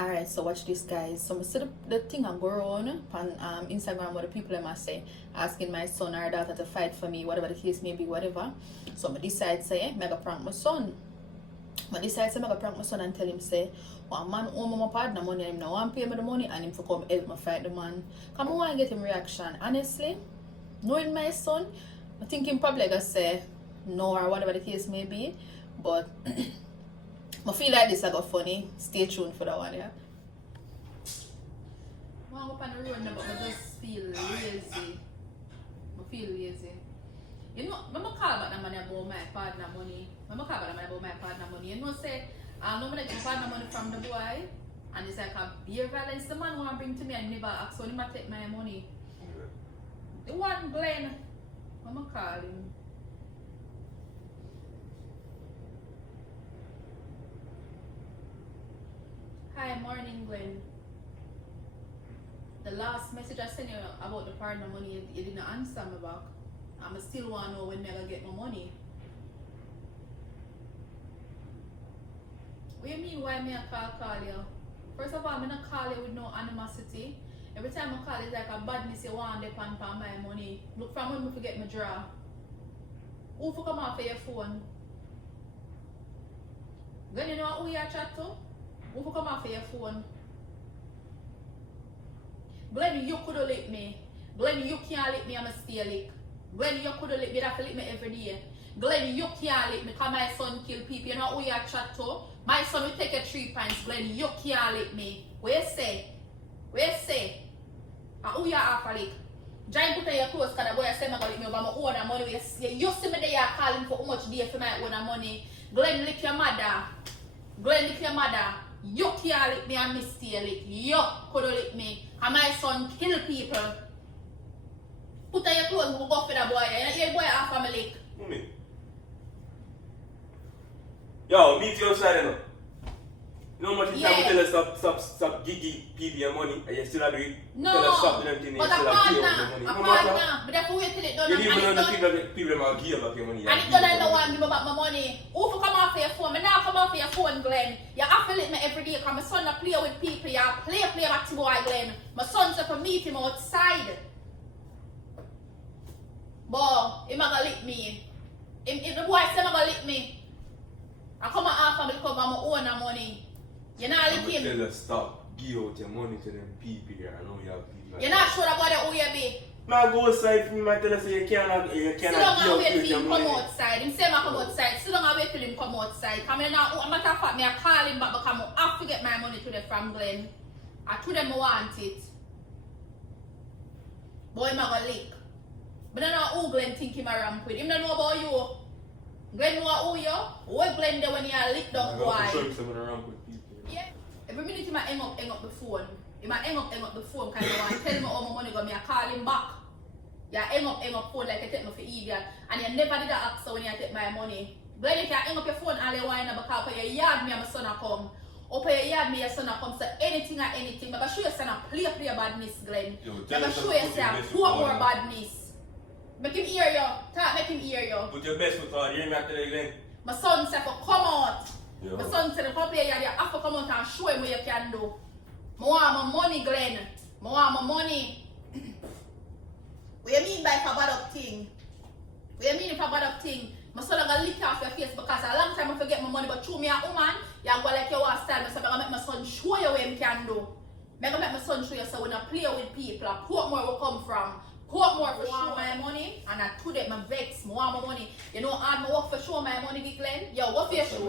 Alright, so watch this, guys. So I see the thing I go around on Instagram what the people I must say asking my son or daughter to fight for me, whatever the case may be, whatever. So I decide say mega prank my son. I decide say mega prank my son and tell him say one man owe my partner money and him now want pay me the money and him for come help me fight the man. Come on and get him reaction. Honestly, knowing my son, I think him probably gonna say no or whatever the case may be, but I feel like this I got funny. Stay tuned for that one, yeah. I go up on the road now, but I just feel lazy. I feel lazy. You know, I'm call about the money about my partner money. I'm call about the money about my partner money. You know, say, I know I get partner money from the boy, and it's like a beer violence. The man want to bring to me and never ask, so he might take my money. The one Glenn, I'm call him. Hi, morning, Glenn. The last message I sent you about the partner money, you didn't answer me back. I still want to know when I gonna get my money. What do you mean, why me I call you? First of all, I'm not call you with no animosity. Every time I call it's like a badness you want to depend on my money. Look from when I forget my draw. Who for come off of your phone? Then you know who you chat to? Who come off of your phone? Glenn, you could have licked me. Glenn, you can't lick me, I'm a stay lick. Glenn, you could have licked me, that lick me every day. Glenn, you can't lick me because my son kill people. You know who you chat to? My son will take a 3 pints. Glenn, you can't lick me. What you say? What you say? And who you have a lick? Giant put on your clothes because the boy said I'm going to lick me over my own money. You see me there calling for how much day for my own money. Glenn, lick your mother. Glenn, lick your mother. You can't lick me and me stay lick. You could lick me. And my son kill people. Put on your clothes and go for the boy. Your boy half a lick. Mommy. Yo, meet you outside, you know. You know how much time we tell us stop giving people your money and you still do it? No, tell us stop doing them things and you still give up your money. A partner. But if we wait till it done, you didn't even know the people that give up your money. And it done no one give back my money. Who for come off your phone? Me now come off your phone, Glenn. You have to let me every day because my son not play with people. You play back to boy, Glenn. My son's up to meet him outside. Boy, he not gonna lick me. If the boy say not gonna lick me, I come and ask him to cover my own money. You're not lick him. Tell us stop give out your money to them people here. I know you have people like you're not sure about who you be. Man, go outside for me and tell us you cannot give out wait till him money. come outside. Him say I come outside. Sit down and wait till him come outside. Come here now, matter of fact, me I call him back because I have to get my money to them from Glenn. I told them I want it. Boy, I'm gonna lick. But I don't know who Glenn think him a ramp with. Him don't know about you. Glenn know who you? What Glenn there when you lick down boy? Yeah. Every minute he might hang up the phone. He might hang up the phone because he want to tell me how my money go. Me I call him back. You hang up phone like you take me for idiot. And you never did that ask when you take my money. Glenn, if you hang up your phone all you want because for your yard me and my son a come. Or for your yard me and your son a come. So anything. But I show you son a play badness, Glenn. But I show you say a poor more badness. Make him hear you. Make him hear you. Put your best foot on. You hear me after that, Glenn? My son said for come out. Yeah. My son said come play yard. You have to come out and show him what you can do. I want my money, Glenn. I want my money. What you mean by for bad up thing? What you mean for bad up thing? My son gonna lick off your face because a long time I forget my money, but through me a woman, you go like you want style. So I'm gonna make my son show you what he can do. I'm gonna make my son show you so when I play with people, Portmore will come from. Portmore for show my money, and I told them I'm vexed. I want my money. You know, I work for show my money, Glenn. Yo, go for your shoes.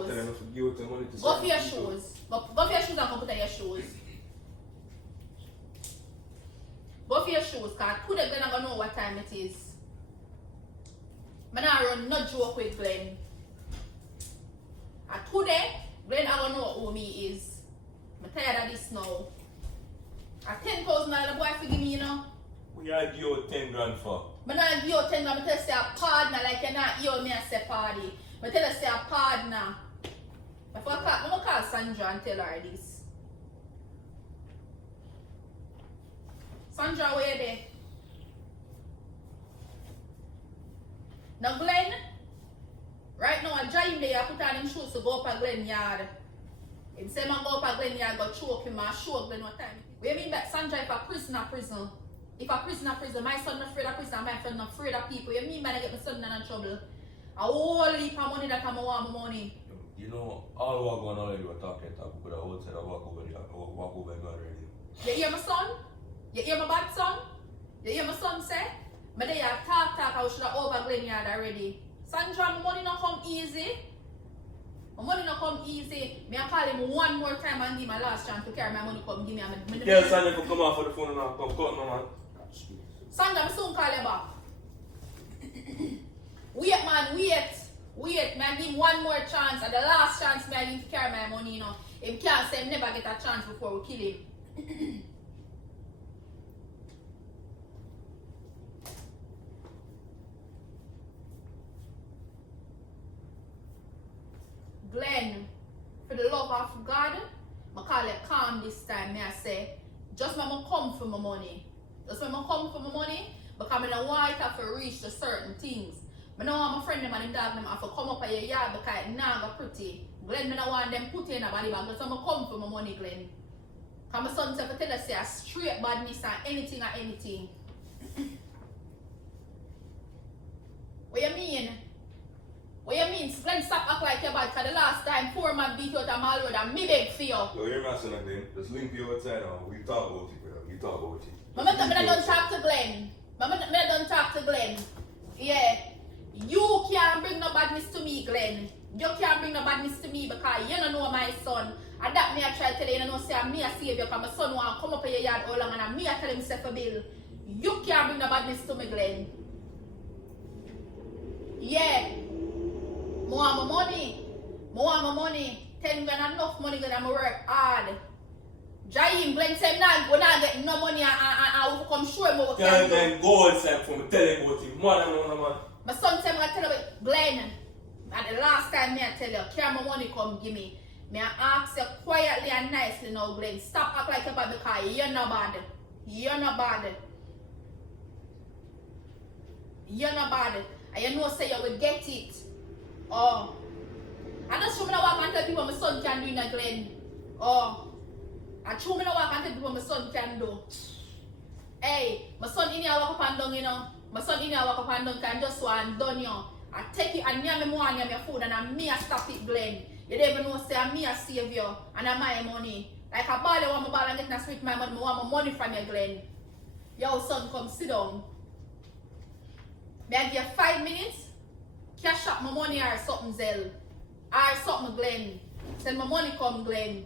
Go for your shoes. Go for your shoes and come put on your shoes. Go for your shoes, because today Glenn I gonna know what time it is. But now I run no joke with Glenn. And today, Glenn I gonna know who me is. I'm tired of this now. At $10,000 the boy forgive me, you know. We are give you 10 grand for. But now give you 10 grand, I tell you say a partner like you're not hear me and say party. I tell you say a partner. If I'm gonna call Sandra and tell her this. Sandra, where you there? Now Glenn, right now I drive there, I put on him shoes to go up a Glen yard. Him say man go up a Glen Yard, go choke him and show Glen what time. What you mean by Sandra if a prisoner prison? If a prisoner prison, my son not afraid of prison, my friend not afraid of people. You mean by I get my son in trouble? A whole heap of money that I want my money. You know, all what going on already we're talking about, but outside I walk over there, walk over and go already. You hear my son? You hear my bad son? You hear my son say? But they have talk, I should have over Glen Yard already. Sandra, my money not come easy. My money not come easy. Me I call him one more time and give my last chance to carry my money come give me. Tell Sandra to come off for the phone and come cut no man. Sandra, I soon call you back. Wait man, wait. Wait, me I give him one more chance. And the last chance me I give him to carry my money, you know. Him can't say him never get a chance before we kill him. Glen, for the love of God, I call it calm this time. I say, just when I come for my money. Just when I come for my money, because I don't want it to reach to certain things. I don't want my friend them and them dog them have to come up at your yard because it's not pretty. Glen, I don't want them put in a body bag. Just when I come for my money, Glen. Because my son said to tell us say a straight badness and anything or anything. What you mean? What you mean? Glen, stop act like you're bad because the last time poor man beat out a mall road and me beg for you. Yo, you're messing up then. Just link you outside and we talk about it, bro. We talk about it. Mama, I don't talk to Glen. Mama, I don't talk to Glen. Yeah. You can't bring no badness to me, Glen. You can't bring no badness to me because you don't know my son. And that me I try to tell you, you know, say I'm me a savior because my son want to come up in your yard all long and me I tell him set for bill. You can't bring no badness to me, Glen. Yeah. More my money. More my money. 10 grand enough money that I'm work hard. Jaim, Glen said nah, go not get no money and I will come show him what we can do. Then go outside for me, tell him about it. More than one man. My son said, I'm going to tell you, Glen, at the last time I tell you, carry my money come give me. May I ask you quietly and nicely now, Glen. Stop act like you're bad because you're not bad. You're not bad. You're not bad. And you know say you will get it. Oh. I just show me now walk and tell people my son can do in a Glen. Oh. I show me now walk and tell people my son can do. Hey, my son in here walk up and down, you know. My son in here walk up and down can just so I'm done, you know. I take it and me more and me food and I'm me a stop it, Glen. You don't even know say I'm me a savior and I'm my money. Like a ball, I want my ball and get a sweet my money. I want my money from you, Glen. Yo, son, come sit down. May I give you 5 minutes? Cash up my money or something, Zell. Or something, Glen. Send my money come, Glen.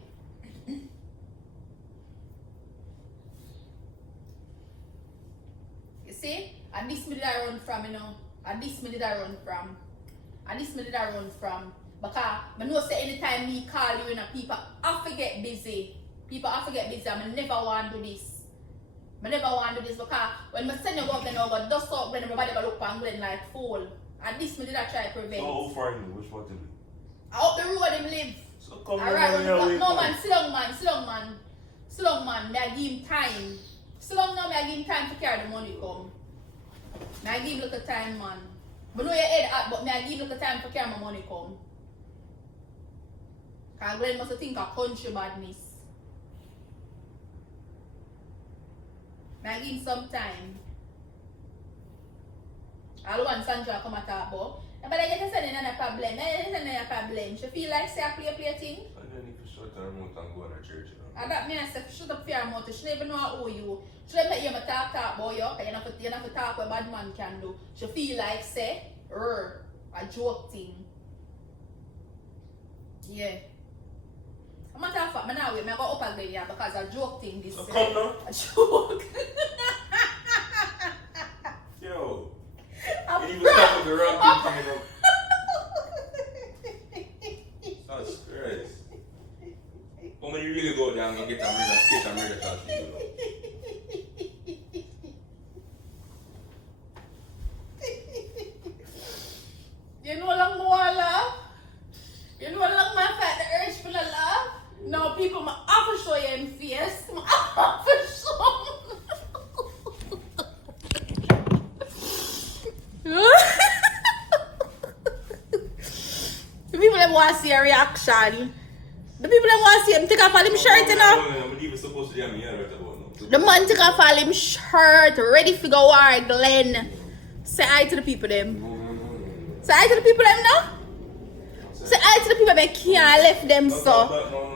You see? And this me did I run from, you know. And this me did I run from. And this me did I run from. Because I know say anytime me call you, you know, people have to get busy. People have to get busy and I never want to do this. I never want to do this because when I send you up then I go dust up when everybody go look on Glen like fool. And this me did I try to prevent. So how far you? Which part you live? Up the road him live. So come Alright, on, no man, sit down man, sit down man. Sit down man, may I give him time. Sit down now, may I give him time to carry the money come. May I give him little time man. I know your head hot, but may I give him little time to carry my money come. Because Glen must think of country badness. May I give him some time. All one Sandra come at talk about. But I get to send in a problem. I send in a problem. She feel like say I play thing. I don't need to shut her mouth and go to church. And that means I shut up your mouth. She never know how you. She never hear me talk about you. You have to talk what bad man can do. She feel like say, a joke thing. Yeah. I'm not talking about me now. I go up again yeah, because a joke thing this. So come now. A joke. Yo. You even start with the wrong thing coming up. That's crazy. How many really go down and get a murder charge for you? You know lang more laugh? You know lang my fat the urge for the laugh? No people my offer show you in face. My offer show. People them want to see a reaction. The people them want to see him take off all him shirt, you know. I'm even supposed to be right about now. The man take off all him shirt, ready for go war, Glenn. Say hi to the people them. Say hi to the people them now. Say hi to the people that can't left them so.